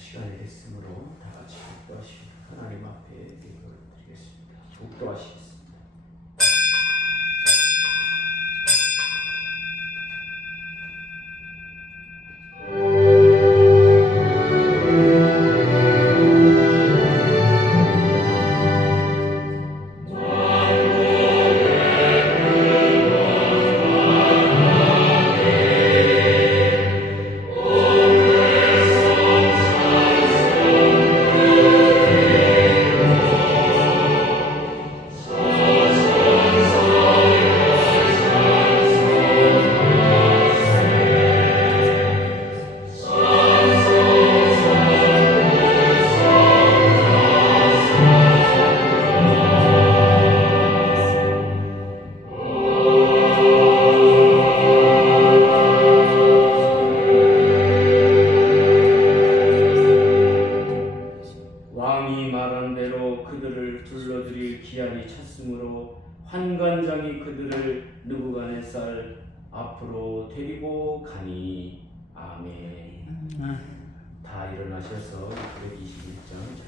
시간이 됐으므로 다 같이 기도하시고 하나님 앞에 기도를 드리겠습니다. 기도하시겠습니다. 왕이 말한 대로 그들을 둘러들일 기한이 찼으므로 환관장이 그들을 느부갓네살 앞으로 데리고 가니. 아멘. 다 일어나셔서 121장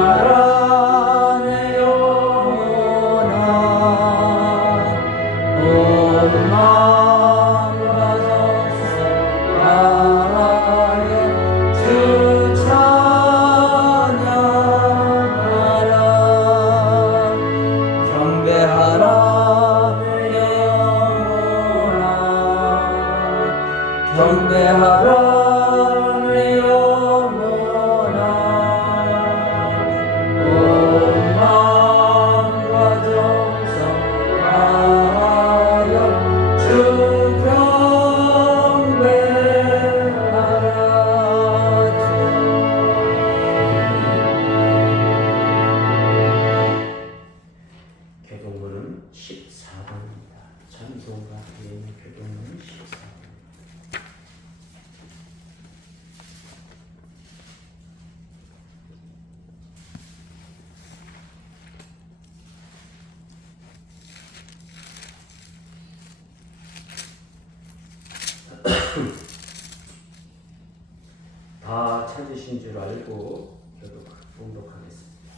찬양하라 내 영혼아 온 마음과 정성 다하여 주 찬양하라 경배하라 내 영혼아 경배하라 내 영혼아 온 마음과 정성 다하여 주 경배하라. 교동문은 14번입니다. 찬송가 뒤에 있는 교동문은 14번. 다 찾으신 줄 알고 봉독하겠습니다.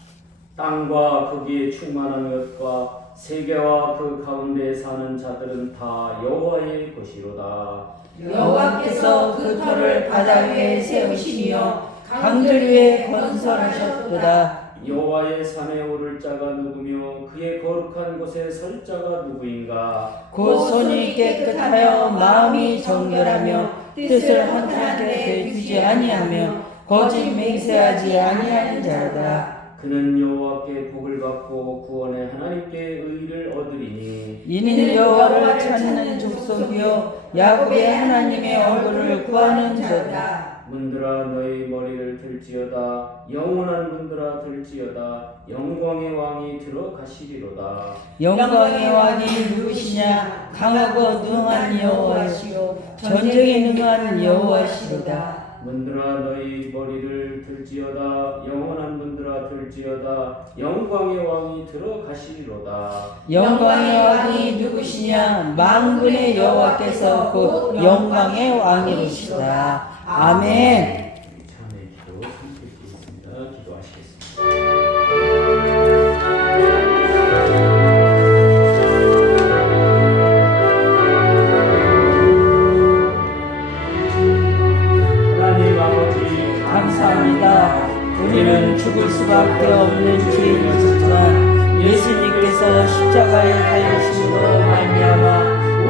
땅과 거기에 충만한 것과 세계와 그 가운데 사는 자들은 다 여호와의 것이로다. 여호와께서 그 터를 바다 위에 세우시며 강들 위에 건설하셨도다. 여호와의 산에 오를 자가 누구며 그의 거룩한 곳에 설 자가 누구인가? 곧 손이 깨끗하여 마음이 정결하며 뜻을 허탄하게 되지 아니하며 거짓 맹세하지 아니하는 자로다. 그는 여호와께 복을 받고 구원의 하나님께 의를 얻으리니. 이는 여호와를 찾는 족속이요 야곱의 하나님의 얼굴을 구하는 자다. 문들아 너희 머리를 들지어다. 영원한 문들아 들지어다. 영광의 왕이 들어가시리로다. 영광의 왕이 누구시냐? 강하고 능한 여호와시요 전쟁에 능한 여호와시로다. 문들아 너희 머리를 들지어다. 영원한 문들아 들지어다. 영광의 왕이 들어가시리로다. 영광의 왕이 누구시냐? 만군의 여호와께서 곧 영광의 왕이시다. 아멘. 참의 기도 선택드리겠습니다. 기도하시겠습니다. 하나님 아버지 감사합니다. 우리는 죽을 수밖에 없는 죄인이었지만 예수님께서 십자가에 달리심으로 말미암아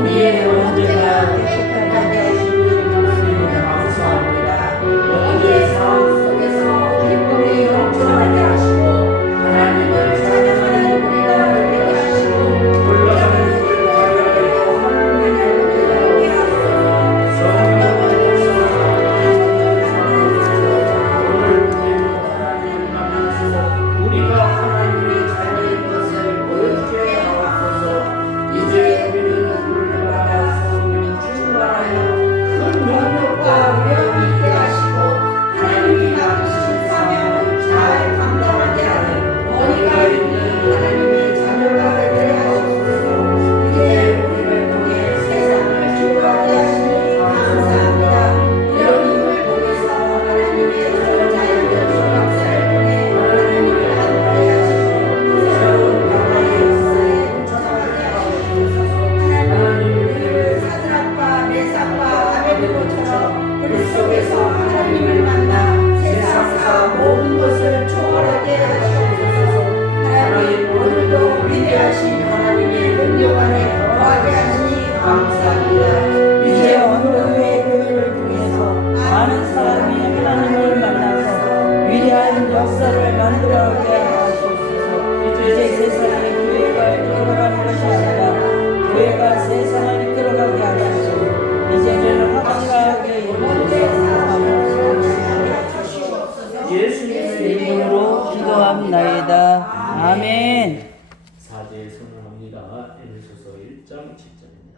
우리의 언제나 깨끗하게 하시는 것을 감사합니다. 여기의 삶 속에서 기쁨이 넘쳐나게 하시고 하나님을 찬양하는 우리가 되게 하시고 올라가는 길 가려하여 하나님의 우리가 되게 하소서. 성령을 하나님을 만나서 우리가 하나님의 자녀인 것을 보여주게 하옵소서. 이제 우리는 선언합니다. 에베소서 1장 7절입니다.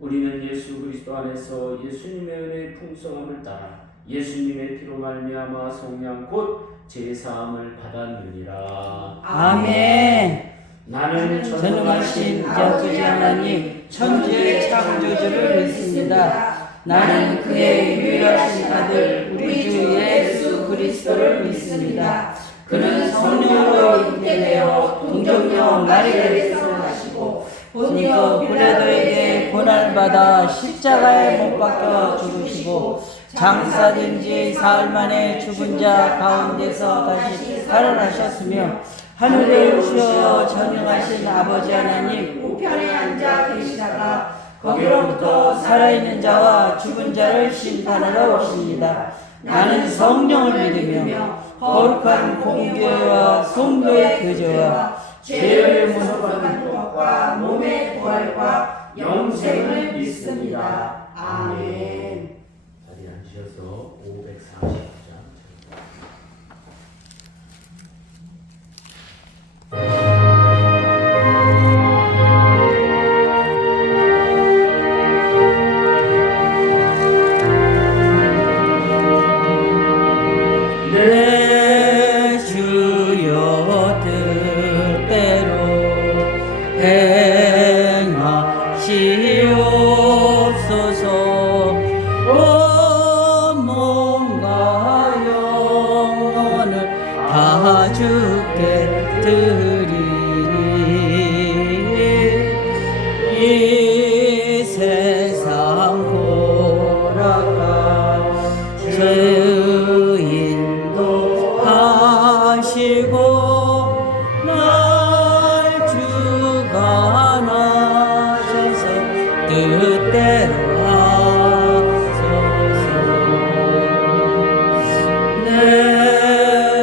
우리는 예수 그리스도 안에서 예수님의 은혜의 풍성함을 따라 예수님의 피로 말미암아 성령 곧 제사함을 받았느니라. 아멘. 나는 전능하신 아버지 하나님 천지의 창조주를 믿습니다. 나는 그의 유일하신 아들 우리 주 예수 그리스도를 믿습니다. 그는 성령으로 잉태되어 동정녀 마리아에서 나시고 본디오 빌라도에게 고난을 받아 십자가에 못 박혀 죽으시고 장사된 지 사흘 만에 죽은 자 가운데서 다시 살아나셨으며 하늘에 오시어 전능하신 아버지 하나님 우편에 앉아 계시다가 거기로부터 살아있는 자와 죽은 자를 심판하러 오십니다. 나는 성령을 믿으며 거룩한 공교회와 성도의 교제와 죄를 무서워하는 것과 몸의 부활과 영생을 믿습니다. 아멘. 자리에 앉으셔서 540장 내 주여 뜻대로 행하시옵소서. 온 몸과 영혼을 다 주께 드리니 이 세상 고락한 주인도 하시고 날 주가 나셔서 뜻대로 하소서. 내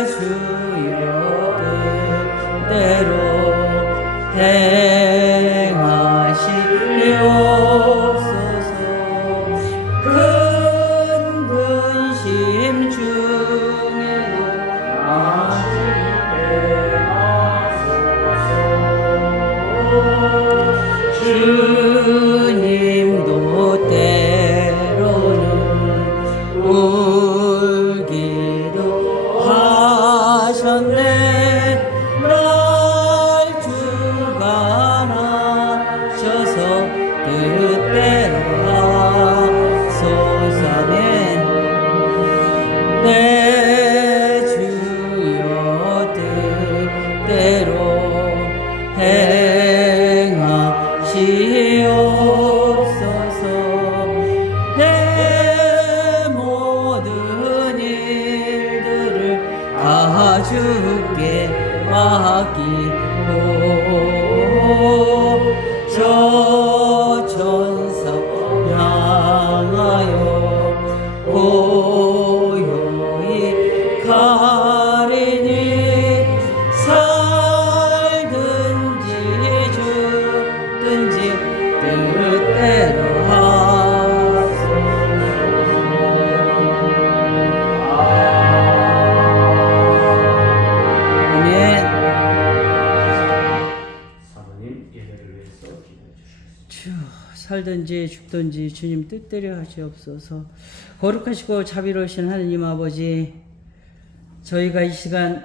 주여 뜻대로 행하시옵소서. 큰 근심 중에도 주님도 때로는 울기도 하셨네. 날 주가 나셔서 뜻대로 하소서네. 내 주여 뜻대로 행하시옵소서. 내 모든 일들을 다 주께 맡기고 저 천사 향하여 고요히 가리니 살든지 죽든지 뜻대로 하소서. 아멘. 사모님 예배를 위해서 기도해 주시겠습니다. 주 살든지 죽든지 주님 뜻대로 하시옵소서. 거룩하시고 자비로우신 하느님 아버지, 저희가 이 시간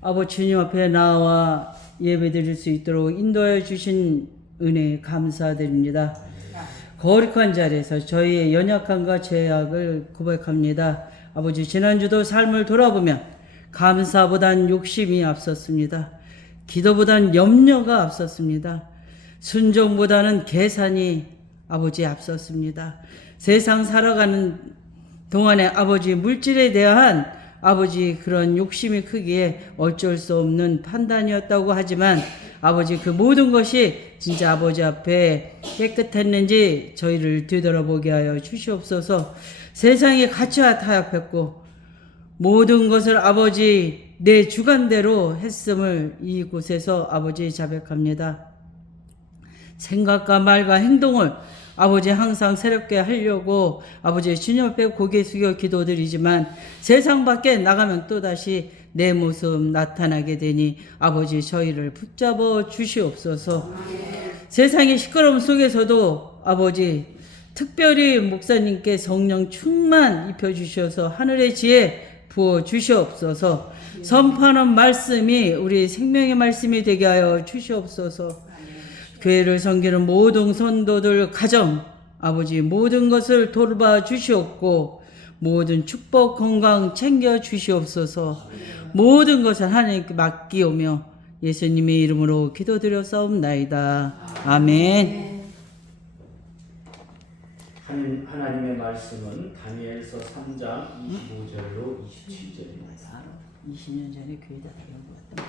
아버지 주님 앞에 나와 예배드릴 수 있도록 인도하여 주신 은혜 감사드립니다. 거룩한 자리에서 저희의 연약함과 죄악을 고백합니다. 아버지, 지난주도 삶을 돌아보면 감사보단 욕심이 앞섰습니다. 기도보단 염려가 앞섰습니다. 순종보다는 계산이 아버지 앞섰습니다. 세상 살아가는 동안에 아버지 물질에 대한 아버지 그런 욕심이 크기에 어쩔 수 없는 판단이었다고 하지만 아버지 그 모든 것이 진짜 아버지 앞에 깨끗했는지 저희를 되돌아보게 하여 주시옵소서. 세상의 가치와 타협했고 모든 것을 아버지 내 주관대로 했음을 이곳에서 아버지 자백합니다. 생각과 말과 행동을 아버지 항상 새롭게 하려고 아버지 주님 앞에 고개 숙여 기도드리지만 세상 밖에 나가면 또다시 내 모습 나타나게 되니 아버지 저희를 붙잡아 주시옵소서. 세상의 시끄러움 속에서도 아버지 특별히 목사님께 성령 충만 입혀주셔서 하늘의 지혜 부어주시옵소서. 선포하는 말씀이 우리 생명의 말씀이 되게 하여 주시옵소서. 교회를 섬기는 모든 성도들 가정 아버지 모든 것을 돌봐 주시옵고 모든 축복 건강 챙겨 주시옵소서. 모든 것을 하나님께 맡기오며 예수님의 이름으로 기도드렸사옵나이다. 아멘. 하나님의 말씀은 다니엘서 3장 25절로 27절입니다. 20년 전에 교회다 다녀온 것 같다.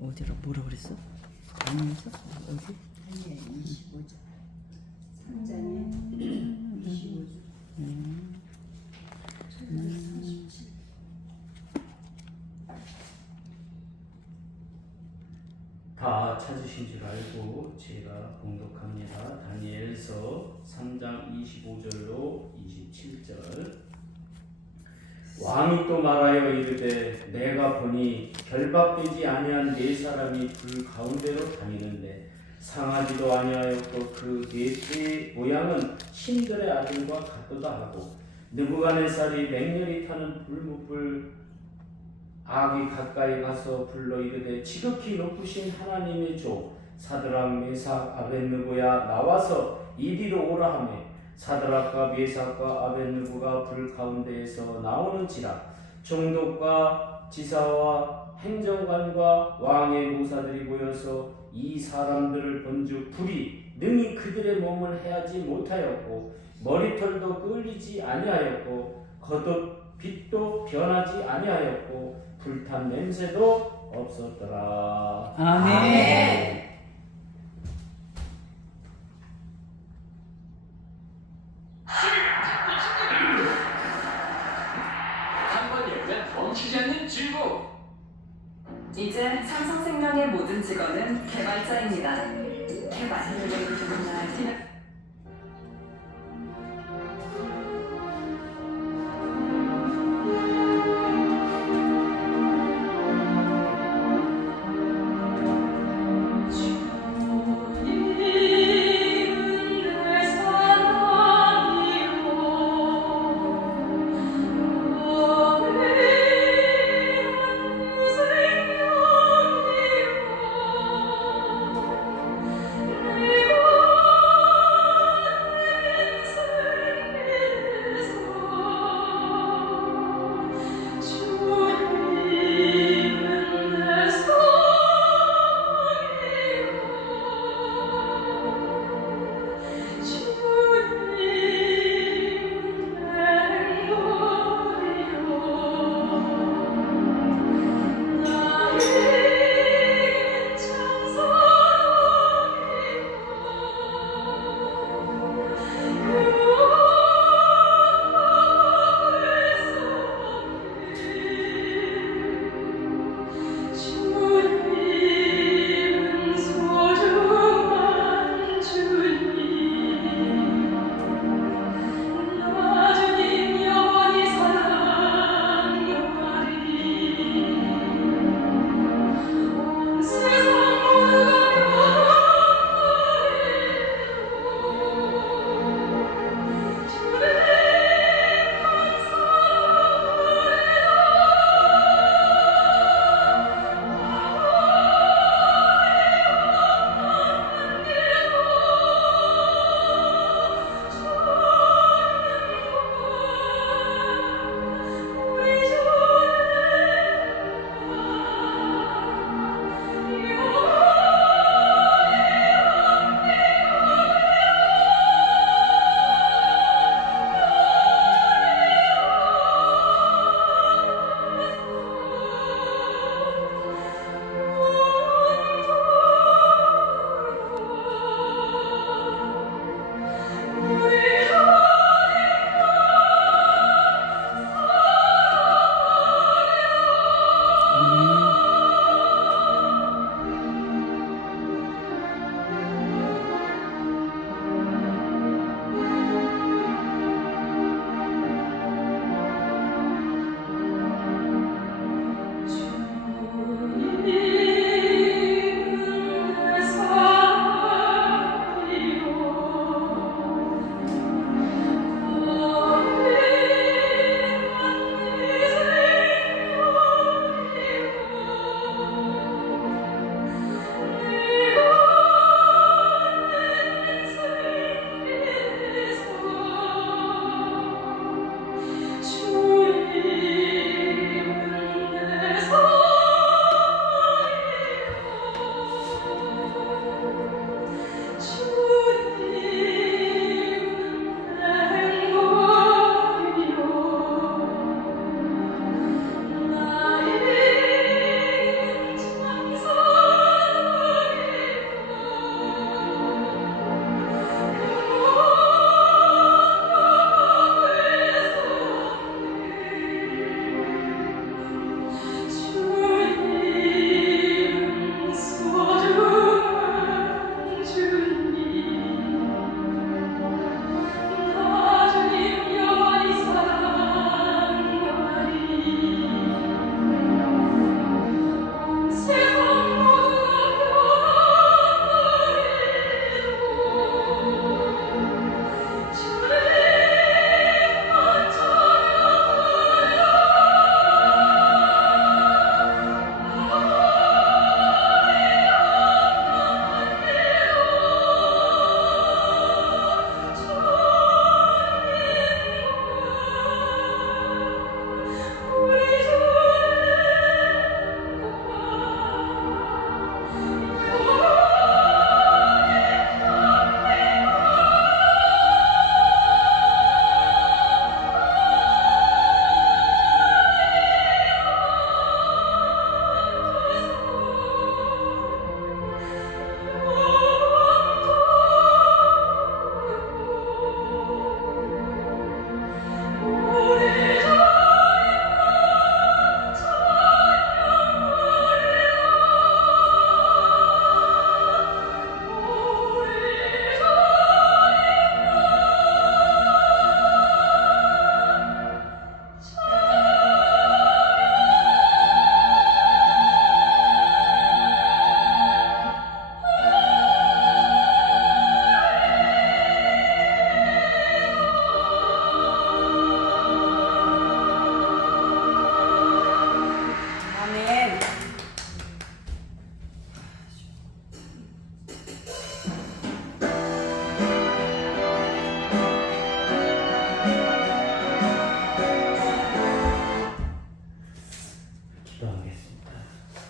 어디로 뭐라 그랬어? 아니었어? 어디? 25절 3장에 25절 다 찾으신 줄 알고 제가 봉독합니다. 다니엘서 3장 25절로 27절. 왕이 또 말하여 이르되 내가 보니 결박되지 아니한 네 사람이 불 가운데로 다니는데 상하지도 아니하였고 그 넷의 모양은 신들의 아들과 같도다 하고 느부갓네살이 맹렬히 타는 불목불 악이 가까이 가서 불러 이르되 지극히 높으신 하나님의 종 사드락 메삭 아벳느고야 나와서 이리로 오라 하매 사드락과 메삭과 아벳느고가 불 가운데에서 나오는지라 총독과 지사와 행정관과 왕의 모사들이 모여서 이 사람들을 본즉 불이 능히 그들의 몸을 해하지 못하였고 머리털도 끌리지 아니하였고 겉옷 빛도 변하지 아니하였고 불탄 냄새도 없었더라. 아멘. 멈추지 않는 즐거움. 이제 삼성생명의 모든 직원은 개발자입니다. 개발.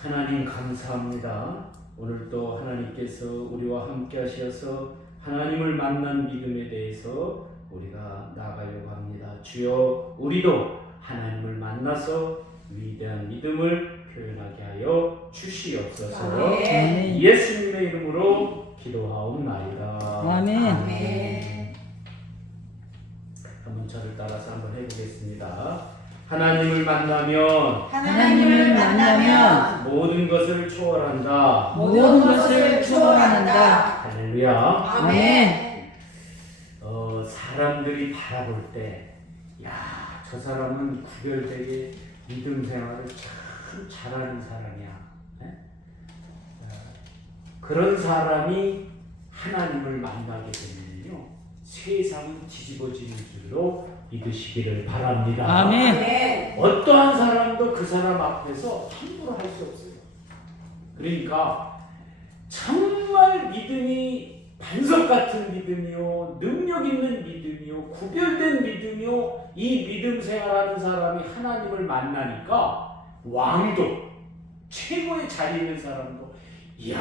하나님 감사합니다. 오늘도 하나님께서 우리와 함께 하셔서 하나님을 만난 믿음에 대해서 우리가 나아가려고 합니다. 주여, 우리도 하나님을 만나서 위대한 믿음을 표현하게 하여 주시옵소서. 아멘. 예수님의 이름으로 기도하옵나이다. 아멘. 한번 저를 따라서 한번 해보겠습니다. 하나님을 만나면 하나님을 만나면 모든 것을 초월한다. 모든 것을 초월한다. 할렐루야. 아멘. 사람들이 바라볼 때, 야, 저 사람은 구별되게 믿음 생활을 참 잘하는 사람이야. 네? 그런 사람이 하나님을 만나게 되면요, 세상은 뒤집어지는 줄로 믿으시기를 바랍니다. 아멘. 어떠한 사람도 그 사람 앞에서 함부로 할 수 없어요. 그러니까 정말 믿음이 반석 같은 믿음이요, 능력 있는 믿음이요, 구별된 믿음이요, 이 믿음 생활하는 사람이 하나님을 만나니까 왕도, 최고의 자리에 있는 사람도, 이야,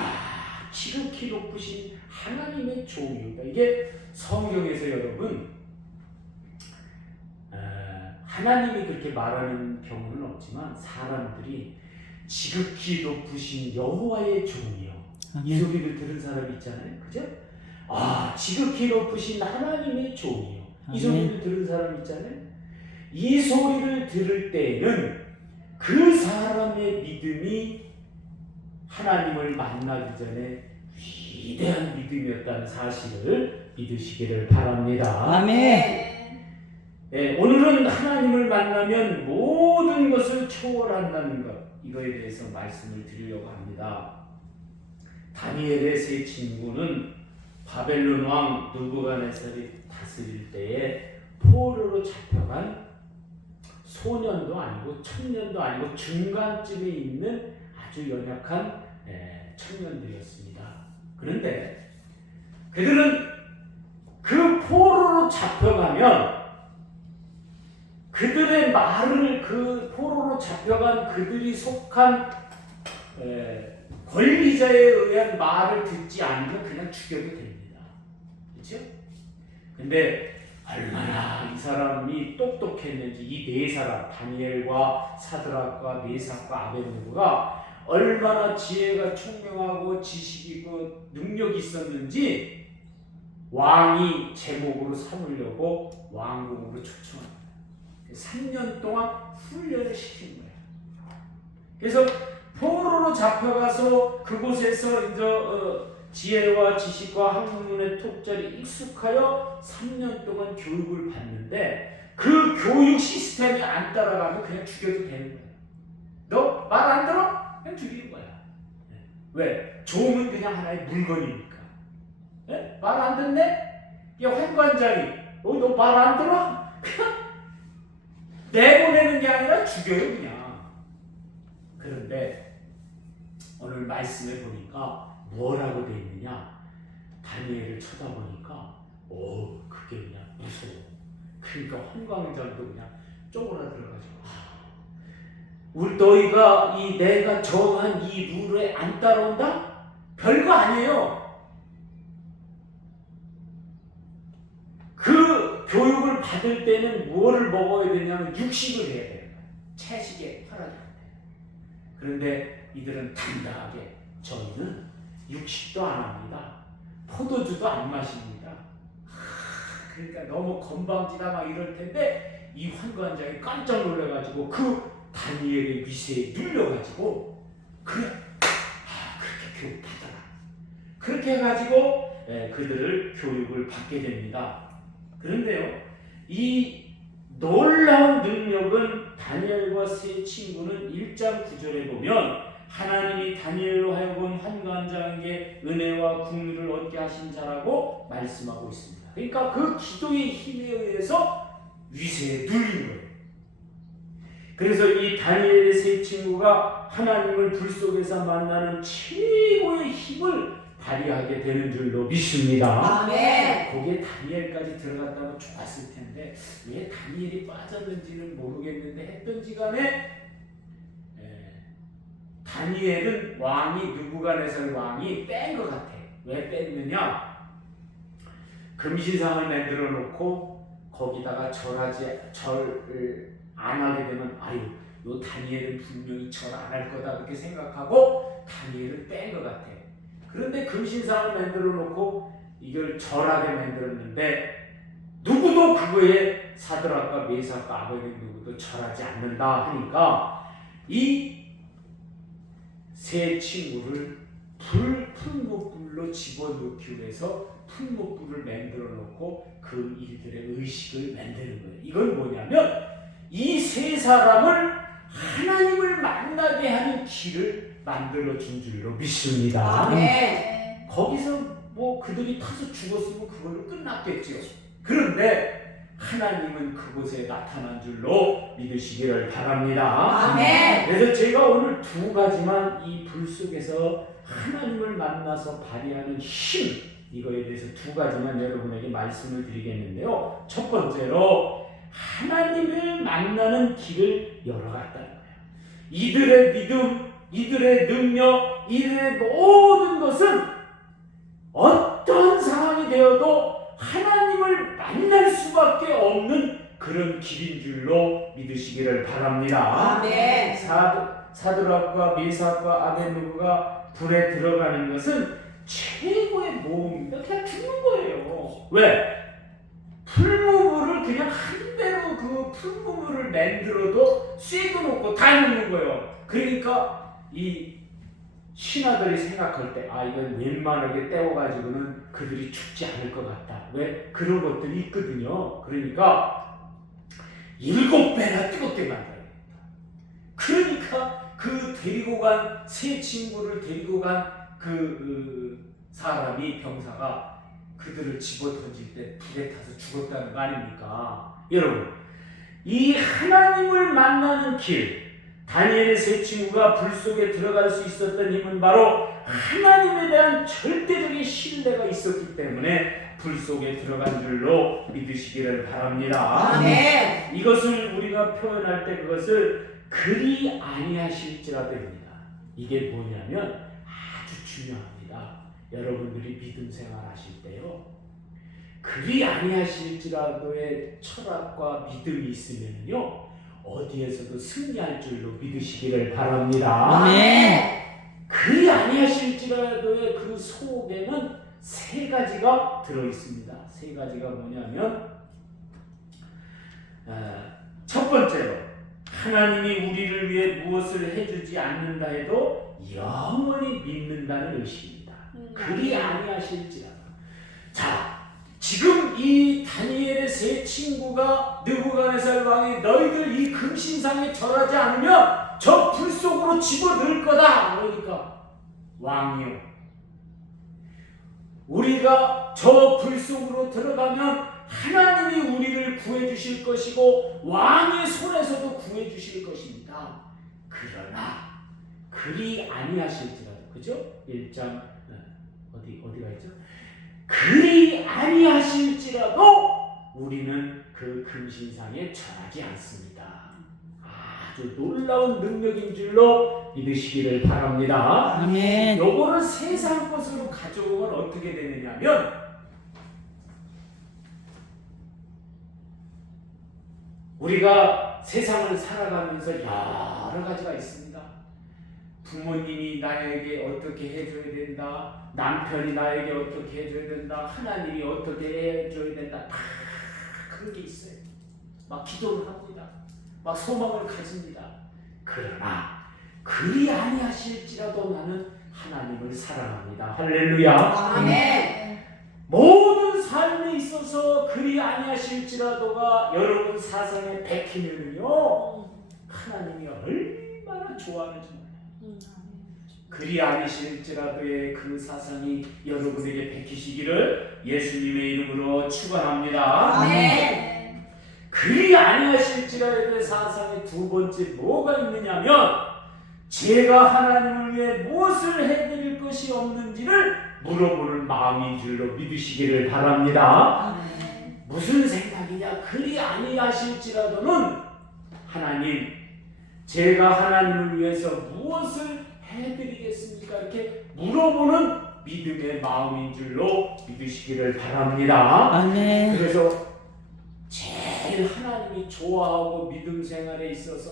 지극히 높으신 하나님의 종이다. 이게 성경에서 여러분, 하나님이 그렇게 말하는 경우는 없지만 사람들이 지극히 높으신 여호와의 종이요, 이 소리를 들은 사람이 있잖아요. 그죠? 아, 지극히 높으신 하나님의 종이요, 이 소리를 들은 사람 있잖아요. 이 소리를 들을 때에는 그 사람의 믿음이 하나님을 만나기 전에 위대한 믿음이었다는 사실을 믿으시기를 바랍니다. 아멘. 네, 오늘은 하나님을 만나면 모든 것을 초월한다는 것, 이거에 대해서 말씀을 드리려고 합니다. 다니엘의 세 친구는 바벨론 왕 느부갓네살이 다스릴 때에 포로로 잡혀간 소년도 아니고 청년도 아니고 중간쯤에 있는 아주 연약한 청년들이었습니다. 그런데 그들은 그 포로로 잡혀가면 그들의 말을, 그 포로로 잡혀간 그들이 속한 권리자에 의한 말을 듣지 않으면 그냥 죽여도 됩니다. 그렇죠? 근데 얼마나 이 사람이 똑똑했는지, 이 네 사람, 다니엘과 사드락과 메삭과 아벳느고가 얼마나 지혜가 총명하고 지식이 있고 능력이 있었는지 왕이 제목으로 삼으려고 왕궁으로 초청합니다. 3년 동안 훈련을 시킨 거예요. 그래서 포로로 잡혀가서 그곳에서 이제 지혜와 지식과 학문의 톱자리 익숙하여 3년 동안 교육을 받는데 그 교육 시스템이 안 따라가면 그냥 죽여도 되는 거예요. 너 말 안 들어? 그냥 죽이는 거야. 왜? 종은 그냥 하나의 물건이니까. 말 안 듣네? 이 환관장이 너 말 안 들어? 그냥 내보내는 게 아니라 죽여요 그냥. 그런데 오늘 말씀에 보니까 뭐라고 되어 있느냐, 다니엘을 쳐다보니까 그게 그냥 무서워. 그러니까 환관장도 그냥 쪼그라들어가지고, 우리 너희가 내가 정한 이 룰에 안 따라온다? 별거 아니에요. 그 교육을 받을 때는 뭐를 먹어야 되냐면 육식을 해야 돼요. 채식에 허락이 안 돼요. 그런데 이들은 당당하게, 저희는 육식도 안 합니다. 포도주도 안 마십니다. 그러니까 너무 건방지다 막 이럴 텐데 이 환관장이 깜짝 놀라가지고 그 다니엘의 위세에 눌려가지고 그래, 그렇게 교육 받아라. 그렇게 해가지고 그들을 교육을 받게 됩니다. 그런데요, 이 놀라운 능력은 다니엘과 세 친구는 1장 9절에 보면 하나님이 다니엘로 하여금 환관장에게 은혜와 국리를 얻게 하신 자라고 말씀하고 있습니다. 그러니까 그 기도의 힘에 의해서 위세에 눌린 거예요. 그래서 이 다니엘의 세 친구가 하나님을 불 속에서 만나는 최고의 힘을 발휘하게 되는 줄로 믿습니다. 아멘. 거기에 다니엘까지 들어갔다면 좋았을 텐데 왜 다니엘이 빠졌는지는 모르겠는데 했던지 간에 다니엘은 왕이 느부갓네살 왕이 뺀 것 같아. 왜 뺐느냐? 금신상을 만들어 놓고 거기다가 절을 안 하게 되면 아유, 요 다니엘은 분명히 절 안 할 거다 그렇게 생각하고 다니엘은 뺀 것 같아. 그런데 금신상을 만들어 놓고 이걸 절하게 만들었는데 누구도 그거에 사드락과 메삭과 아베드노고도 절하지 않는다 하니까 이 세 친구를 풀무불로 집어넣기 위해서 풀무불을 만들어 놓고 그 일들의 의식을 만드는 거예요. 이건 뭐냐면 이 세 사람을 하나님을 만나게 하는 길을 만들어 준 줄로 믿습니다. 아멘. 거기서 뭐 그들이 타서 죽었으면 그걸로 끝났겠죠. 그런데 하나님은 그곳에 나타난 줄로 믿으시기를 바랍니다. 아멘. 그래서 제가 오늘 두 가지만 이 불 속에서 하나님을 만나서 발휘하는 힘, 이거에 대해서 두 가지만 여러분에게 말씀을 드리겠는데요. 첫 번째로 하나님을 만나는 길을 열어갔다는 거예요. 이들의 믿음, 이들의 능력, 이들의 모든 것은 어떤 상황이 되어도 하나님을 만날 수밖에 없는 그런 길인 줄로 믿으시기를 바랍니다. 아멘. 사드락과 메삭과 아벤누고가 불에 들어가는 것은 최고의 모험입니다. 그냥 죽는 거예요. 왜? 풀무불을 그냥 한 대로 그 풀무불을 만들어도 쇠도 놓고 다 먹는 거예요. 그러니까 이 신하들이 생각할 때 이건 웬만하게 떼어가지고는 그들이 죽지 않을 것 같다. 왜? 그런 것들이 있거든요. 그러니까 7배나 뜨겁게 만들어야 된다. 그러니까 그 데리고 간 세 친구를 데리고 간 그 사람이 병사가 그들을 집어 던질 때 불에 타서 죽었다는 거 아닙니까? 여러분, 이 하나님을 만나는 길, 다니엘의 세 친구가 불 속에 들어갈 수 있었던 힘은 바로 하나님에 대한 절대적인 신뢰가 있었기 때문에 불 속에 들어간 줄로 믿으시기를 바랍니다. 아멘. 이것을 우리가 표현할 때 그것을 그리 아니하실지라도입니다. 이게 뭐냐면 아주 중요합니다. 여러분들이 믿음 생활하실 때요, 그리 아니하실지라도의 철학과 믿음이 있으면요 어디에서도 승리할 줄로 믿으시기를 바랍니다. 아멘. 그리 아니하실지라도의 그 속에는 세 가지가 들어 있습니다. 세 가지가 뭐냐면 첫 번째로 하나님이 우리를 위해 무엇을 해주지 않는다 해도 영원히 믿는다는 의식입니다. 그리 아니하실지라도. 자, 지금 이 다니엘의 세 친구가 느부갓네살 왕이 너희들 이 금신상에 절하지 않으면 저 불 속으로 집어넣을 거다. 그러니까 왕이요, 우리가 저 불 속으로 들어가면 하나님이 우리를 구해주실 것이고 왕의 손에서도 구해주실 것입니다. 그러나 그리 아니하실지라도, 그죠? 1장 어디가 있죠? 그리 아니하실지라도 우리는 그 금신상에 절하지 않습니다. 아주 놀라운 능력인 줄로 믿으시기를 바랍니다. 아멘. 요거를 세상 것으로 가져오면 어떻게 되느냐면 우리가 세상을 살아가면서 여러 가지가 있습니다. 부모님이 나에게 어떻게 해줘야 된다, 남편이 나에게 어떻게 해줘야 된다, 하나님이 어떻게 해줘야 된다, 다 그런 게 있어요. 막 기도를 합니다. 막 소망을 가집니다. 그러나 그리 아니하실지라도 나는 하나님을 사랑합니다. 할렐루야. 아멘. 모든 삶에 있어서 그리 아니하실지라도가 여러분 사상에 박히면요 하나님이 얼마나 좋아하는지 몰라요. 그리 아니실지라도의 그 사상이 여러분에게 박히시기를 예수님의 이름으로 축원합니다. 아멘. 그리 아니하실지라도의 사상의 두 번째 뭐가 있느냐면 제가 하나님을 위해 무엇을 해드릴 것이 없는지를 물어보는 마음인 줄로 믿으시기를 바랍니다. 아멘. 무슨 생각이냐? 그리 아니하실지라도는 하나님, 제가 하나님을 위해서 무엇을 해드리겠습니까? 이렇게 물어보는 믿음의 마음인 줄로 믿으시기를 바랍니다. 아멘. 그래서 제일 하나님이 좋아하고 믿음 생활에 있어서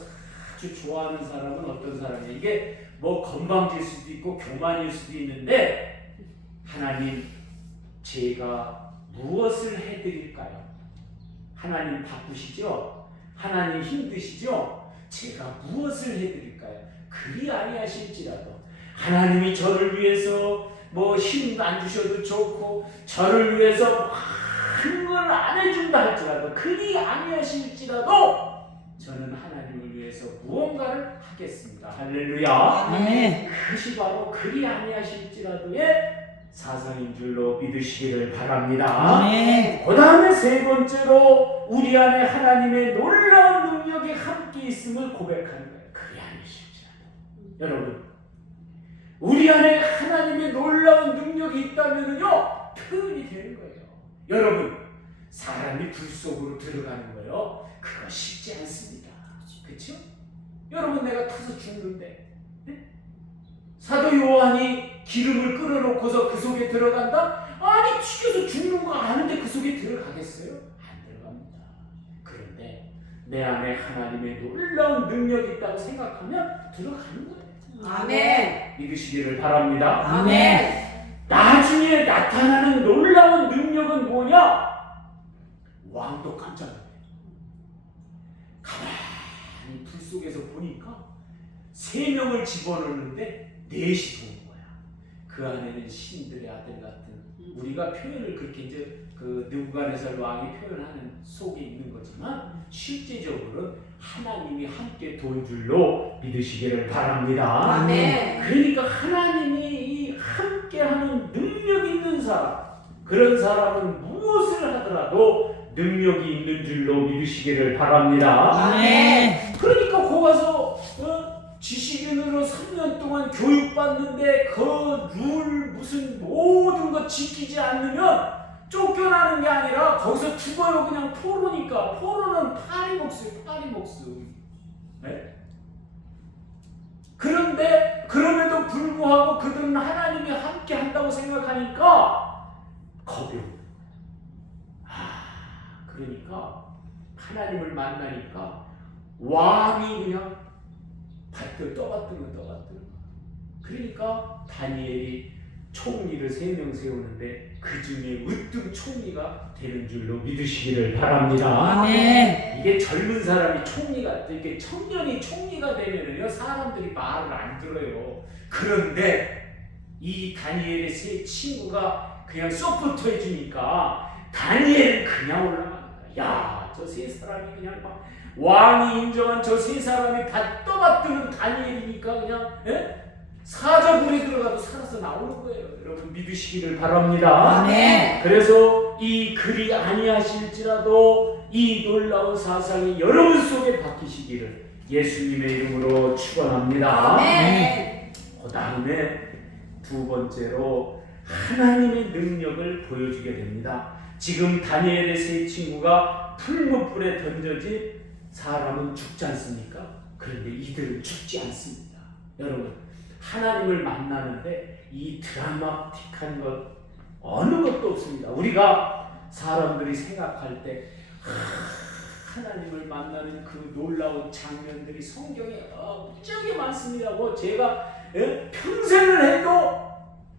아주 좋아하는 사람은 어떤 사람이에요? 이게 뭐 건방질 수도 있고 교만일 수도 있는데, 하나님 제가 무엇을 해드릴까요? 하나님 바쁘시죠? 하나님 힘드시죠? 제가 무엇을 해드릴까요? 그리 아니하실지라도 하나님이 저를 위해서 뭐 힘 안 주셔도 좋고 저를 위해서 큰 걸 안 해준다 할지라도, 그리 아니하실지라도 저는 하나님을 위해서 무언가를 하겠습니다. 할렐루야. 아멘. 그것이 바로 그리 아니하실지라도의 사상인 줄로 믿으시기를 바랍니다. 아멘. 그 다음에 세 번째로 우리 안에 하나님의 놀라운 능력이 함께 있음을 고백하는 거예요. 그리 아니실지라도. 여러분, 우리 안에 하나님의 놀라운 능력이 있다면요 표현이 되는 거예요. 여러분, 사람이 불 속으로 들어가는 거요, 그거 쉽지 않습니다. 그렇죠? 여러분, 내가 타서 죽는데, 네? 사도 요한이 기름을 끓여놓고서 그 속에 들어간다? 아니, 튀겨서 죽는 거 아는데 그 속에 들어가겠어요? 안 들어갑니다. 그런데 내 안에 하나님의 놀라운 능력이 있다고 생각하면 들어가는 거예요. 아멘. 믿으시기를 바랍니다. 아멘. 나중에 나타나는 놀라운 능력은 뭐냐? 왕도 깜짝 놀래요. 가만히 불 속에서 보니까 3명을 집어넣는데 4이 보는 거야. 그 안에는 신들의 아들 같은, 우리가 표현을 그렇게 이제 그 느부갓네살 왕이 표현하는 속에 있는 거지만, 실제적으로는 하나님이 함께 돈 줄로 믿으시기를 바랍니다. 아멘. 그러니까 하나님이 이 함께하는 능력이 있는 사람, 그런 사람은 무엇을 하더라도 능력이 있는 줄로 믿으시기를 바랍니다. 아멘. 그러니까 거기 가서 지식인으로 3년 동안 교육받는데 그 룰 무슨 모든 거 지키지 않으면 쫓겨나는 게 아니라 거기서 죽어요. 그냥 포로니까. 포로는 파리목숨, 파리목숨. 네? 그런데 그럼에도 불구하고 그들은 하나님이 함께 한다고 생각하니까 겁이 없는 거예요. 그러니까 하나님을 만나니까 왕이 그냥 떠받들면. 그러니까 다니엘이 총리를 3명 세우는데 그 중에 으뜸 총리가 되는 줄로 믿으시기를 바랍니다. 아멘. 이게 젊은 사람이 총리가, 이렇게 청년이 총리가 되면은요 사람들이 말을 안 들어요. 그런데 이 다니엘의 3 친구가 그냥 서포트 해주니까 다니엘은 그냥 올라가는 거야. 야, 저 3사람이 그냥 막 왕이 인정한 저 3사람이 다 떠받드는 다니엘이니까 그냥, 예? 사자굴에 들어가도 살아서 나오는 거예요. 여러분 믿으시기를 바랍니다. 아멘. 그래서 이 글이 아니하실지라도 이 놀라운 사상이 여러분 속에 박히시기를 예수님의 이름으로 축원합니다. 아멘. 그 다음에 2번째로 하나님의 능력을 보여주게 됩니다. 지금 다니엘의 3 친구가 풀무불에 던져진 사람은 죽지 않습니까? 그런데 이들은 죽지 않습니다. 여러분, 하나님을 만나는데 이 드라마틱한 것 어느 것도 없습니다. 우리가 사람들이 생각할 때 하나님을 만나는 그 놀라운 장면들이 성경에 무지하게 많습니다. 뭐 제가 평생을 해도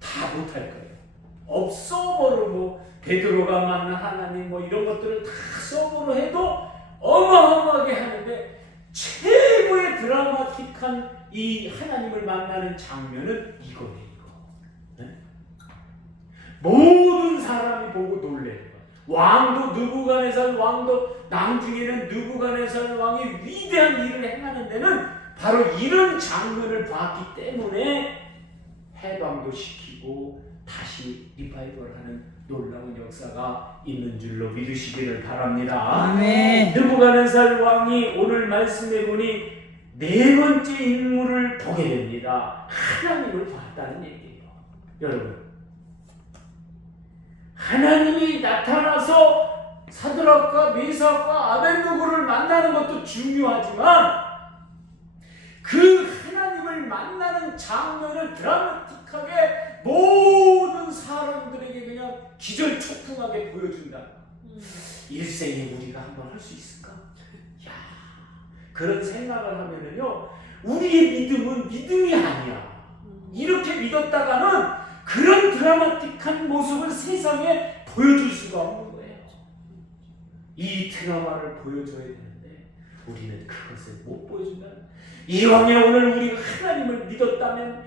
다 못할 거예요. 서버로 뭐 베드로가 만난 하나님 뭐 이런 것들을 다 서버로 해도 어마어마하게 하는데, 최고의 드라마틱한 이 하나님을 만나는 장면은 이거예요. 네? 모든 사람이 보고 놀래요. 왕도 느부갓네살 왕도, 나중에는 느부갓네살 왕이 위대한 일을 행하는 데는 바로 이런 장면을 봤기 때문에 해방도 시키고 다시 리바이벌하는 놀라운 역사가 있는 줄로 믿으시기를 바랍니다. 아멘. 느부갓네살 왕이 오늘 말씀해 보니 4번째 인물을 보게 됩니다. 하나님을 봤다는 얘기예요. 여러분, 하나님이 나타나서 사드락과 메삭과 아벤노고를 만나는 것도 중요하지만 그 하나님을 만나는 장면 엄청나게 보여준다. 일생에 우리가 한번 할 수 있을까? 야, 그런 생각을 하면은요, 우리의 믿음은 믿음이 아니야. 이렇게 믿었다가는 그런 드라마틱한 모습을 세상에 보여줄 수가 없는 거예요. 이 드라마를 보여줘야 되는데 우리는 그것을 못 보여준다. 이왕에 오늘 우리가 하나님을 믿었다면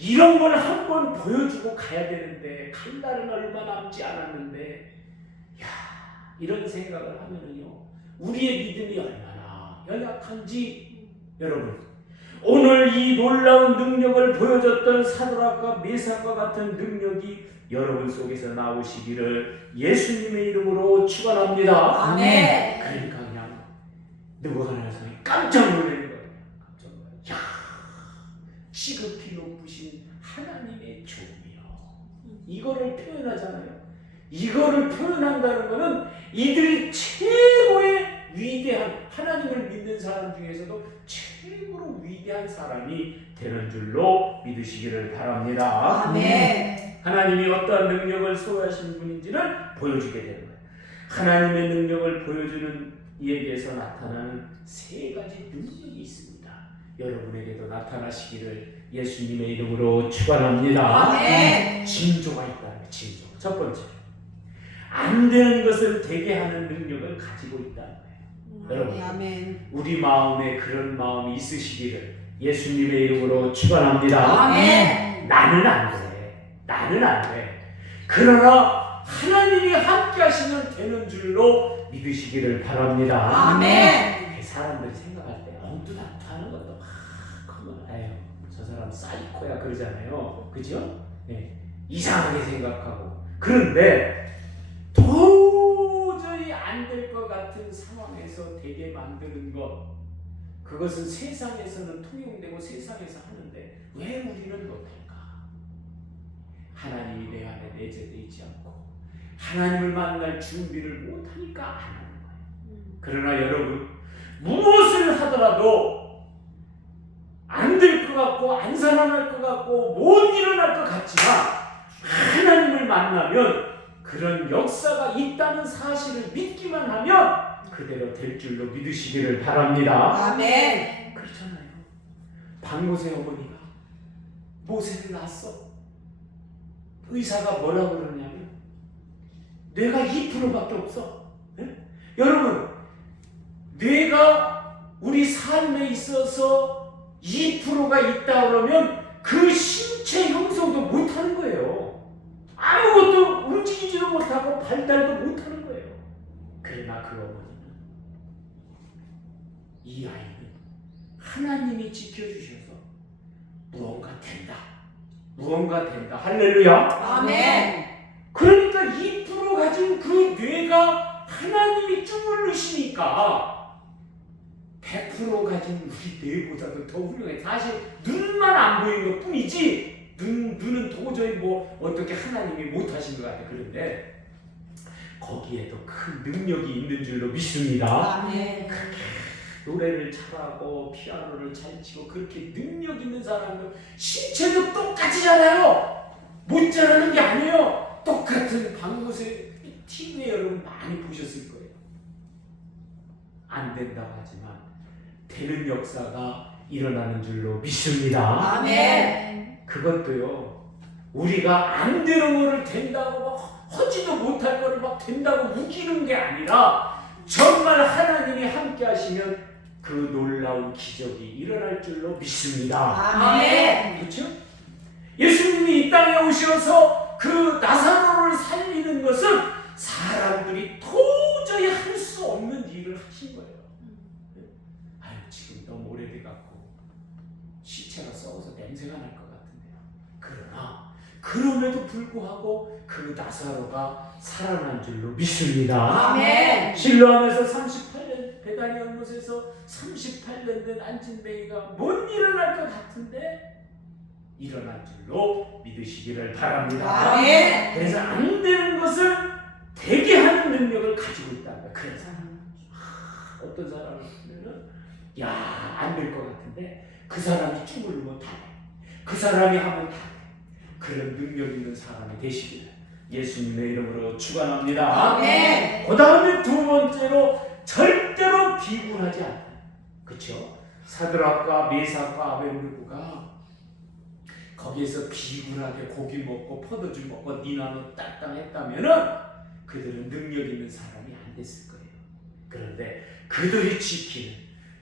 이런 걸 한번 보여주고 가야 되는데 갈 날은 얼마 남지 않았는데, 야, 이런 생각을 하면은요, 우리의 믿음이 얼마나 연약한지. 여러분, 오늘 이 놀라운 능력을 보여줬던 사드락과 메삭과 같은 능력이 여러분 속에서 나오시기를 예수님의 이름으로 축원합니다. 아멘. 그러니까 그냥 느부갓네살이 깜짝 놀라는 거예요. 깜짝 놀라요. 야, 시급히 높으신 하나님의 종이요. 이거를 표현하잖아요. 이거를 표현한다는 것은 이들이 최고의 위대한, 하나님을 믿는 사람 중에서도 최고로 위대한 사람이 되는 줄로 믿으시기를 바랍니다. 아멘. 하나님이 어떠한 능력을 소유하신 분인지를 보여주게 되는 거예요. 하나님의 능력을 보여주는 이에게서 나타나는 세 가지 능력이 있습니다. 여러분에게도 나타나시기를 예수님의 이름으로 축원합니다. 아멘. 징조가 있다는 거예요. 징조. 첫 번째, 안 되는 것을 되게 하는 능력을 가지고 있다는 거예요. 여러분, 아멘. 우리 마음에 그런 마음이 있으시기를 예수님의 이름으로 축원합니다. 아멘. 나는 안 돼. 나는 안 돼. 그러나 하나님이 함께 하시면 되는 줄로 믿으시기를 바랍니다. 아멘. 사람들이 생각할 때 엉뚱하는 것도 그만, 아유, 저 사람 사이코야 그러잖아요. 그죠? 네. 이상하게 생각하고. 그런데 도저히 안 될 것 같은 상황에서 되게 만드는 것, 그것은 세상에서는 통용되고 세상에서 하는데 왜 우리는 못할까? 하나님이 내 안에 내재되어 있지 않고 하나님을 만날 준비를 못하니까 안 하는 거예요. 그러나 여러분, 무엇을 하더라도 안 될 것 같고 안 살아날 것 같고 못 일어날 것 같지만 하나님을 만나면 그런 역사가 있다는 사실을 믿기만 하면 그대로 될 줄로 믿으시기를 바랍니다. 아멘. 그렇잖아요. 박모세 어머니가 모세를 낳았어. 의사가 뭐라고 그러냐면 뇌가 2%밖에 없어. 네? 여러분, 뇌가 우리 삶에 있어서 2%가 있다 그러면 그 신체 형성도 못하는 거예요. 아무것도 움직이지도 못하고 발달도 못하는 거예요. 그러나 그 어머니는, 이 아이는 하나님이 지켜주셔서 무언가 된다. 무언가 된다. 할렐루야. 아멘. 그러니까 2% 가진 그 뇌가 하나님이 쭈물 넣으시니까 100% 가진 우리 뇌보다도 더 훌륭해. 사실 눈만 안 보이는 것 뿐이지 눈은 도저히 뭐 어떻게 하나님이 못하신 것 같아. 그런데 거기에도 큰 능력이 있는 줄로 믿습니다. 아멘. 노래를 잘하고 피아노를 잘 치고 그렇게 능력 있는 사람들 신체도 똑같이잖아요. 못 자라는 게 아니에요. 똑같은 박모세 TV에 여러분 많이 보셨을 거예요. 안 된다고 하지만 되는 역사가 일어나는 줄로 믿습니다. 아멘. 그것도요, 우리가 안 되는 거를 된다고 막 하지도 못할 거를 막 된다고 우기는 게 아니라 정말 하나님이 함께 하시면 그 놀라운 기적이 일어날 줄로 믿습니다. 아멘. 그렇죠? 예수님이 이 땅에 오셔서 그 나사로를 살리는 것은 사람들이 도저히 할 수 없는 일을 하신 거예요. 아유, 지금 너무 오래돼갖고 시체가 썩어서 냄새가 날 것 같은데요. 그러나 그럼에도 불구하고 그 나사로가 살아난 줄로 믿습니다. 아멘. 실로암에서 38년, 베다니 연못에서 38년 된 안진뱅이가 못 일어날 것 같은데 일어난 줄로 믿으시기를 바랍니다. 아멘. 그래서 안 되는 것을 되게 하는 능력을 가지고 있다는 거예요. 그런 사람. 어떤 사람을 보면은 안 될 것 같은데 그 사람이 춤을 못하네. 그 사람이 하면 다 돼. 그런 능력 있는 사람이 되시기를 예수님의 이름으로 축원합니다. 아멘. 그 다음에 두 번째로 절대로 비굴하지 않다. 그렇죠? 사드락과 메삭과 아벤느고가 거기에서 비굴하게 고기 먹고 포도주 먹고 니나노 딱딱했다면은 그들은 능력 있는 사람이 안 됐을 거예요. 그런데 그들이 지키는,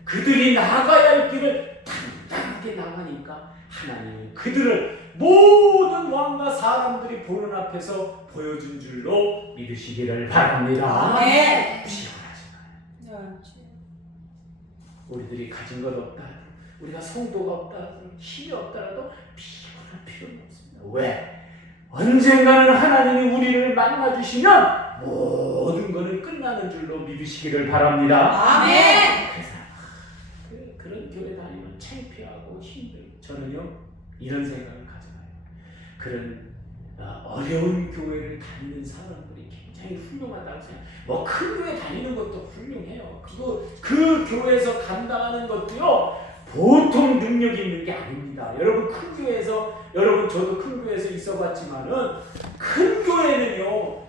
그들이 나가야 할 길을 당당하게 나가니까 하나님은 그들을 모든 왕과 사람들이 보는 앞에서 보여준 줄로 믿으시기를 바랍니다. 아멘. 비굴하지 마요. 우리들이 가진 것 없다, 우리가 성도가 없다, 힘이 없더라도 비굴할 필요는 없습니다. 왜? 언젠가는 하나님이 우리를 만나주시면 모든 것은 끝나는 줄로 믿으시기를 바랍니다. 아멘. 그래서 그런 교회 다니면 창피하고 힘들고, 저는요 이런 생각을 가져요. 그런 어려운 교회를 다니는 사람들이 굉장히 훌륭하다고 생각해요. 뭐 큰 교회 다니는 것도 훌륭해요. 그 교회에서 감당하는 것도요 보통 능력 있는 게 아닙니다. 여러분 큰 교회에서, 여러분 저도 큰 교회에서 있어봤지만은 큰 교회는요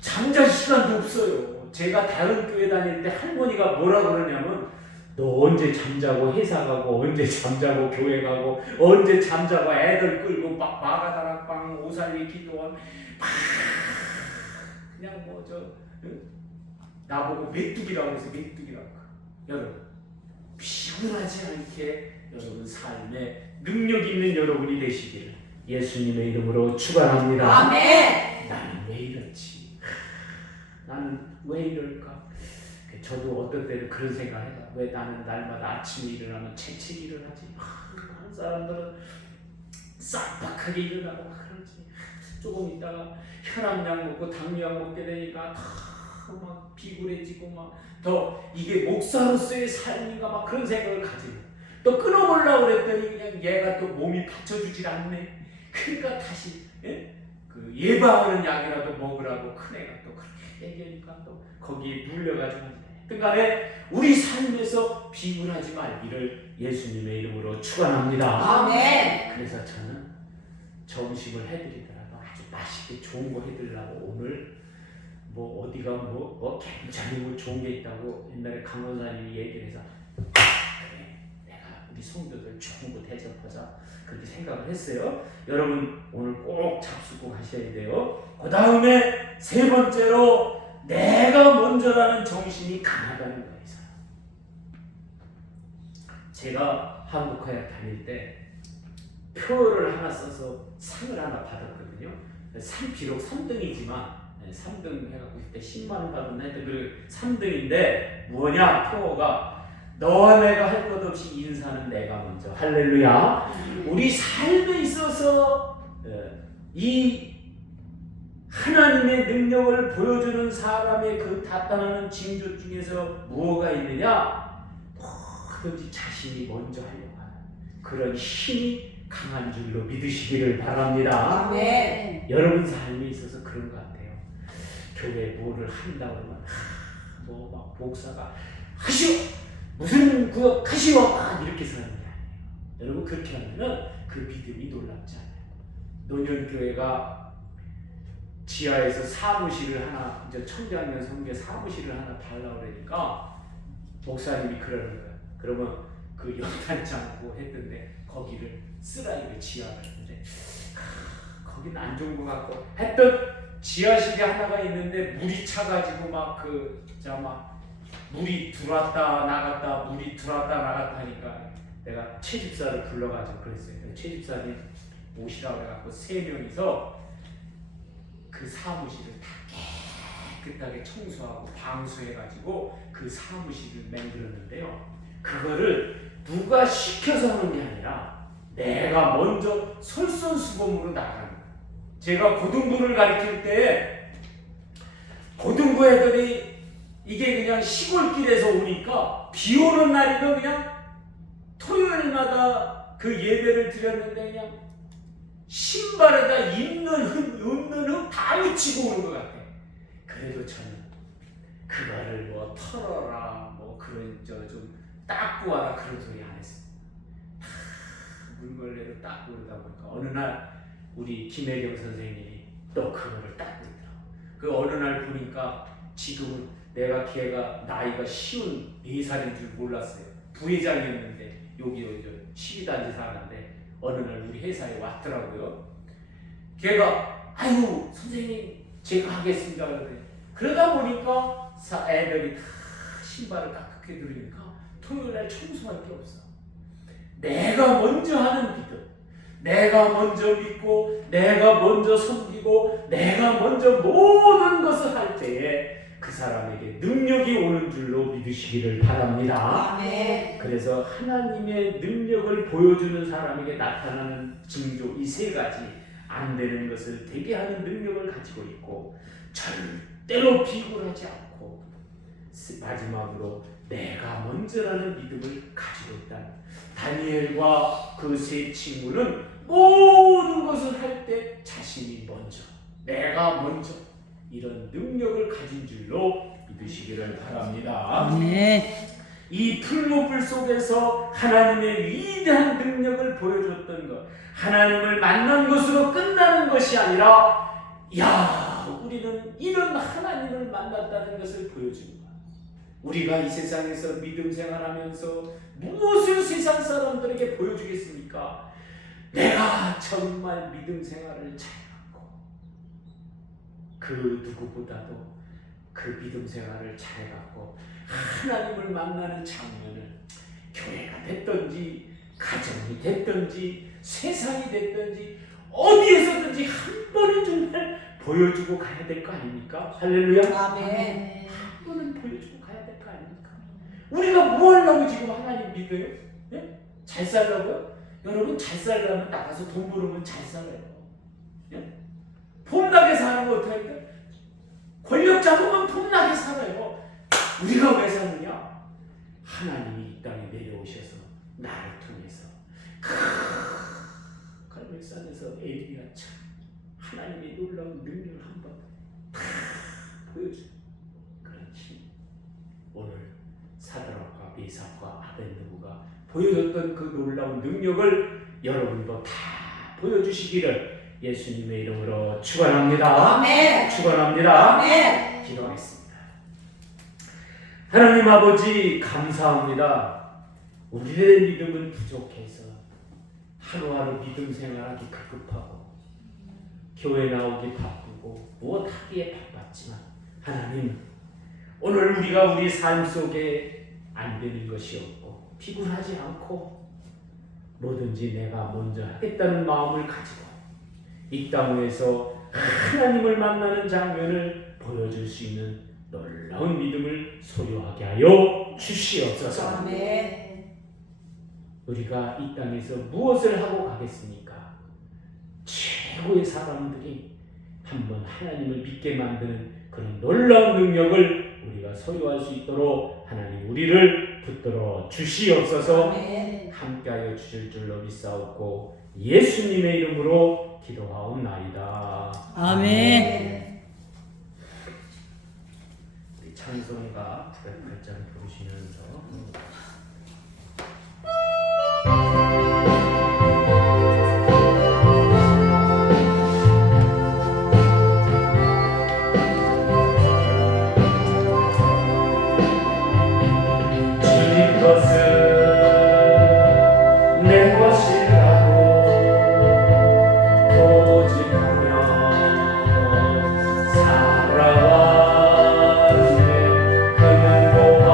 잠잘 시간도 없어요. 제가 다른 교회 다닐 때 할머니가 뭐라 그러냐면, 너 언제 잠자고 회사 가고, 언제 잠자고 교회 가고, 언제 잠자고 애들 끌고 막 마가다락방 오살리 기도원 막 그냥 뭐 나보고 메뚜기라고 해서 메뚜기라고. 여러분 비굴하지 않게 여러분 삶에 능력 있는 여러분이 되시기를 예수님의 이름으로 축원합니다. 아멘. 나는 왜 이렇지? 나는 왜 이럴까? 저도 어떤 때는 그런 생각을 해요. 왜 나는 날마다 아침에 일어나면 재채기를 하지? 많은 사람들은 싹박하게 일어나고 막 그러지. 조금 있다가 혈압약 먹고 당뇨약 먹게 되니까 막 비굴해지고 막 더 이게 목사로서의 삶인가 막 그런 생각을 가지고, 또 끊어보려고 그랬더니 그냥 얘가 또 몸이 받쳐주질 않네. 그러니까 다시 그 예방하는 약이라도 먹으라고 큰애가 또 그렇게 얘기하니까 또 거기에 눌려가지고, 하여튼간에 우리 삶에서 비굴하지 말기를 예수님의 이름으로 축원합니다. 아멘. 그래서 저는 점심을 해드리더라도 아주 맛있게 좋은 거 해드리려고 오늘 뭐 어디가 뭐 굉장히 뭐 좋은 게 있다고 옛날에 강원사님이 얘기를 해서, 그래 내가 우리 성도들 좋은 거 대접하자 그렇게 생각을 했어요. 여러분 오늘 꼭 잡수고 가셔야 돼요. 그 다음에 세 번째로 내가 먼저라는 정신이 강하다는 거예요. 제가 한국화에 다닐 때 표를 하나 써서 상을 하나 받았거든요. 비록 3등이지만 3등 해갖고 그때 10만 원 받은 애들 그 3등인데 뭐냐, 표어가 너와 내가 할 것 없이 인사는 내가 먼저. 할렐루야. 우리 삶에 있어서 이 하나님의 능력을 보여주는 사람의 그 나타나는 징조 중에서 무엇가 있느냐? 뭐든지 자신이 먼저 하려고 하는 그런 힘이 강한 줄로 믿으시기를 바랍니다. 아멘. 여러분 삶에 있어서 그런 것 같아요. 교회 뭐를 한다고 하면 뭐 막 목사가 하시오! 무슨 구역 하시오! 막 이렇게 서는 게 아니에요. 여러분 그렇게 하면 그 믿음이 놀랍지 않아요. 노년교회가 지하에서 사무실을 하나, 이제 청장년 성교 사무실을 하나 달라고 그러니까 목사님이 그러는 거예요. 그러면 그 연탄지 않고 했던데 거기를 쓰라이를 지하를 했는데 거긴 안 좋은 것 같고 했던 지하실이 하나가 있는데 물이 차가지고 막 물이 들어왔다 나갔다 물이 들어왔다 나갔다 하니까 내가 채집사를 불러가지고 그랬어요. 채집사님 오시라고 해갖고 3명이서 그 사무실을 다 깨끗하게 청소하고 방수해가지고 그 사무실을 만들었는데요. 그거를 누가 시켜서 하는 게 아니라 내가 먼저 솔선수범으로 나가는 거예요. 제가 고등부를 가르칠 때 고등부 애들이 이게 그냥 시골길에서 오니까 비 오는 날이면 그냥 토요일마다 그 예배를 드렸는데 그냥 신발에다 있는 흙, 없는 흙 다 묻히고 오는 것 같아. 그래도 저는 그거를 뭐 털어라, 뭐 그런 좀 닦고 와라 그런 소리 안 했어. 물걸레로 닦고 그러다 보니까 어느 날 우리 김혜경 선생님이 또 그거를 닦고 있더라고. 그 어느 날 보니까 지금은 내가 걔가 나이가 쉬운 4살인 줄 몰랐어요. 부회장이었는데 여기 12단지 사는데 어느 날 우리 회사에 왔더라고요. 걔가 아유 선생님 제가 하겠습니다. 그러다 보니까 애들이 다 신발을 깍깍하게 들으니까 토요일날 청소할 게 없어. 내가 먼저 하는 믿음, 내가 먼저 믿고 내가 먼저 섬기고 내가 먼저 모든 것을 할 때에 그 사람에게 능력이 오는 줄로 믿으시기를 바랍니다. 아멘. 그래서 하나님의 능력을 보여주는 사람에게 나타나는 징조 이 3가지 안 되는 것을 되게 하는 능력을 가지고 있고 절대로 비굴하지 않고 마지막으로 내가 먼저라는 믿음을 가지고 있다. 다니엘과 그 3 친구는 모든 것을 할 때 자신이 먼저, 내가 먼저 이런 능력을 가진 줄로 믿으시기를 바랍니다. 네. 이 풀무불 속에서 하나님의 위대한 능력을 보여줬던 것, 하나님을 만난 것으로 끝나는 것이 아니라 야 우리는 이런 하나님을 만났다는 것을 보여주는 거야. 우리가 이 세상에서 믿음 생활하면서 무엇을 세상 사람들에게 보여주겠습니까? 내가 정말 믿음 생활을 잘해갖고 그 누구보다도 그 믿음 생활을 잘해갖고 하나님을 만나는 장면을 교회가 됐든지 가정이 됐든지 세상이 됐든지 어디에서든지 한 번은 정말 보여주고 가야 될 거 아닙니까? 할렐루야. 아멘. 한 번은 보여주고 가야 될 거 아닙니까? 우리가 뭐 하려고 지금 하나님 믿어요? 예? 잘 살라고요? 여러분 잘 살려면 나가서 돈 벌으면 잘 살아요. 예? 폼나게 사는 거 어떻게 할까? 권력 잡으면 폼나게 살아요. 우리가 왜 사느냐? 하나님이 이 땅에 내려오셔서 나를 통해서 갈멜산에서 엘리야 참 하나님의 놀라운 능력을 한번 다 보여줘. 그런 힘. 오늘 사드락과 메삭과 아벤느고가 보여줬던 그 놀라운 능력을 여러분도 다 보여주시기를 예수님의 이름으로 축원합니다. 아멘. 축원합니다. 아멘. 기도하겠습니다. 하나님 아버지 감사합니다. 우리의 믿음은 부족해서 하루하루 믿음 생활하기 급급하고 교회 나오기 바쁘고 무엇 하기에 바빴지만 하나님 오늘 우리가 우리 삶 속에 안 되는 것이 없고 비굴하지 않고 뭐든지 내가 먼저 하겠다는 마음을 가지고 이 땅 위에서 하나님을 만나는 장면을 보여줄 수 있는 놀라운 믿음을 소유하게 하여 주시옵소서. 아멘. 우리가 이 땅에서 무엇을 하고 가겠습니까? 최고의 사람들이 한번 하나님을 믿게 만드는 그런 놀라운 능력을 우리가 소유할 수 있도록 하나님 우리를 붙들어 주시옵소서. 아멘. 함께하여 주실 줄로 믿사옵고 예수님의 이름으로 기도하옵나이다. 아멘. 우리 찬송가 908장 부르시면서 주님 것은 내 것이라고 고집하며 살아왔네. 그는 보아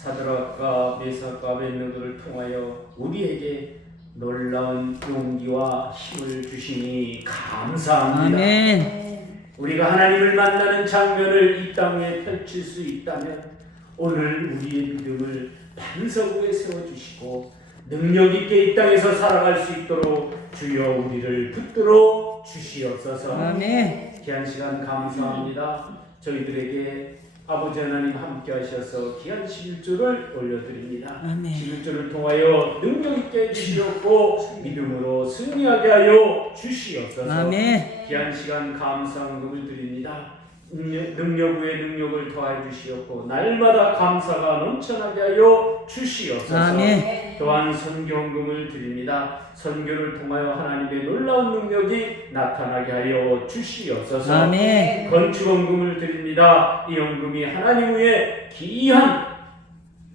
사드락과 메삭과 아벳느고를 통하여 우리에게 놀라운 용기와 힘을 주시니 감사합니다. 아멘. 우리가 하나님을 만나는 장면을 이 땅에 펼칠 수 있다면 오늘 우리의 믿음을 반석 위에 세워주시고 능력 있게 이 땅에서 살아갈 수 있도록 주여 우리를 붙들어 주시옵소서. 아멘. 귀한 시간 감사합니다. 저희들에게 아버지 하나님 함께 하셔서 귀한 11조를 올려드립니다. 아멘. 11조를 통하여 능력 있게 해주시옵고 믿음으로 승리하게 하여 주시옵소서. 아멘. 귀한 시간 감사함을 드립니다. 능력 위에 능력을 더하여 주시옵고 날마다 감사가 넘쳐나게 하여 주시옵소서. 아멘. 또한 선교헌금을 드립니다. 선교를 통하여 하나님의 놀라운 능력이 나타나게 하여 주시옵소서. 아멘. 건축헌금을 드립니다. 이 헌금이 하나님 위에 귀한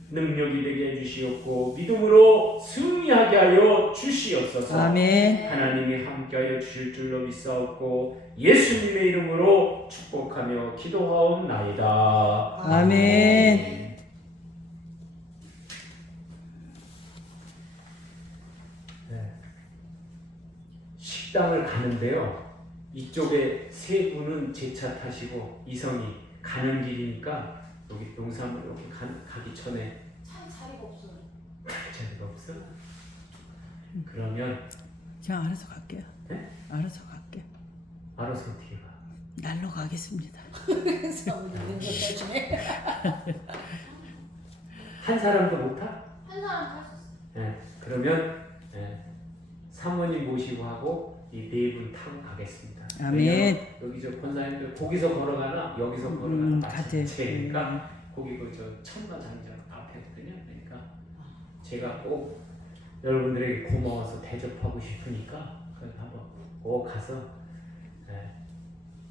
능력이 되게 해주시옵고 믿음으로 승리하게 하여 주시옵소서. 아멘. 하나님이 함께하여 주실 줄로 믿사옵고 예수님의 이름으로 축복하며 기도하옵나이다. 아멘. 식당을 가는데요. 이쪽에 세 분은 제 차 타시고 이성이 가는 길이니까 여기 농산물 이렇게 가기 전에 자리가 없어요. 자리가 없어? 그러면 제가 알아서 갈게요. 네? 알아서 갈게요. 알아서 어떻게 가? 날로 가겠습니다. 한 사람도 못 타? 한 사람 탈 수 있어요. 네. 그러면 사모님 모시고 하고 이 네 분 타고 가겠습니다. 아멘. 왜냐면 여기 저 권사님들 거기서 걸어가나 여기서 걸어가나 가지. 마찬가지니까 거기 그 저 천마장장 앞에거든요. 그러니까 제가 꼭 여러분들에게 고마워서 대접하고 싶으니까 한번 꼭 가서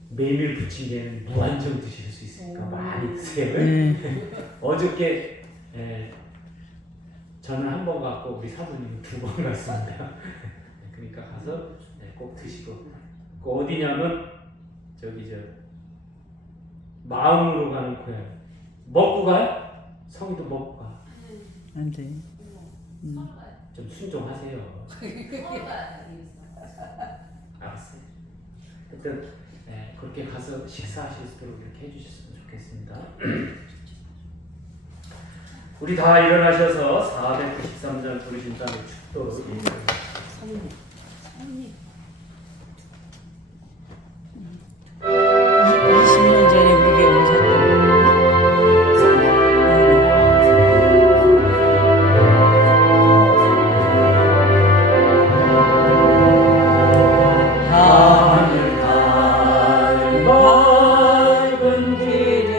메밀 부침개는 무한정 드실 수 있으니까 많이 드세요. 네. 어저께 저는 한 번 갔고 우리 사부님은 두 번 갔습니다. 그러니까 가서 꼭 드시고 그 어디냐면 저기 저 마음으로 가는 고향 먹고 가요? 성의도 먹고 가. 안 돼. 좀 순종하세요. 알았어요. 하여튼 그렇게 가서 식사하실 수 있도록 이렇게 해주셨으면 좋겠습니다. 우리 다 일어나셔서 493장 부르신 다음에 축도로 읽어주세요. 20년 전에 우리에게 오셨던 하늘 밝은 길이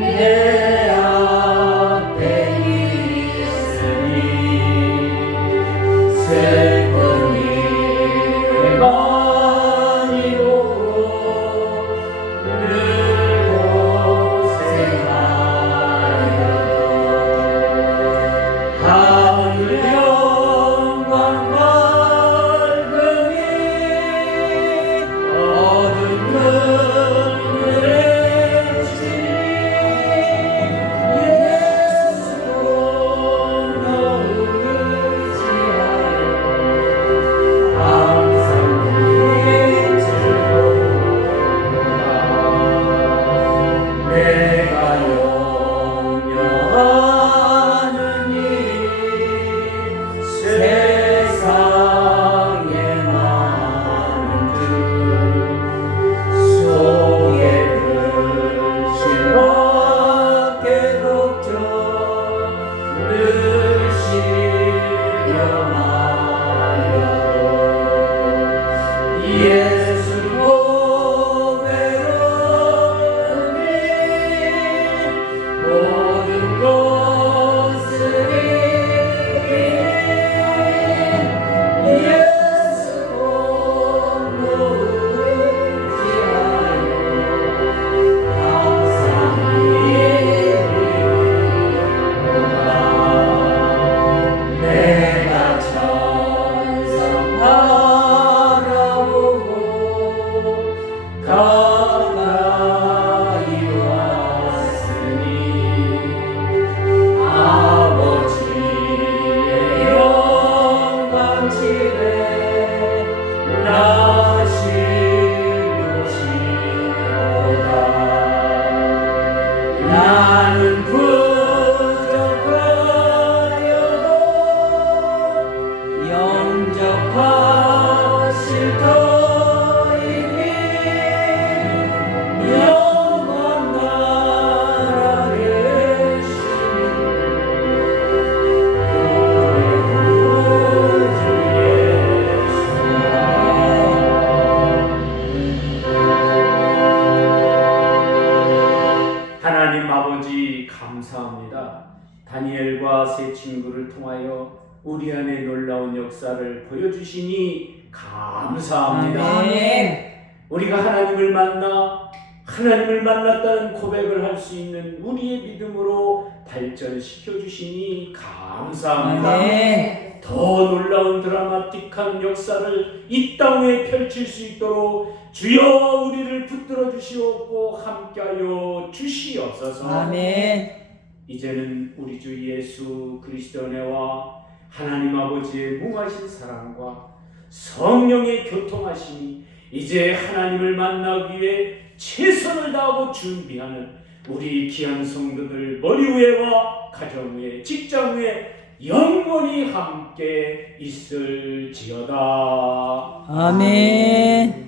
내 앞에 있으니 슬픔이 많이 오고 늘 고생하여도 하늘 영광 밝음이 어둠 그늘에 지니 예수로 너를 의지하여 항상 빛을 보라. 내가 염려하는 일이 세상에 많은 줄 속에 근심밖에 걱정 늘 시련하여도 예수 보배로니 모든 것을 이기니 예수 공로를 지하여 항상 이기리로다. 내가 우리 안에 놀라운 역사를 보여주시니 감사합니다. 아멘. 우리가 하나님을 만났다는 고백을 할 수 있는 우리의 믿음으로 발전시켜 주시니 감사합니다. 아멘. 더 놀라운 드라마틱한 역사를 이 땅에 펼칠 수 있도록 주여 우리를 붙들어 주시옵고 함께하여 주시옵소서. 아멘. 이제는 우리 주 예수 그리스도의 은혜와 하나님 아버지의 무하신 사랑과 성령의 교통하심이 이제 하나님을 만나기 위해 최선을 다하고 준비하는 우리 귀한 성도들 머리 위에와 가정 위에 직장 위에 영원히 함께 있을지어다. 아멘.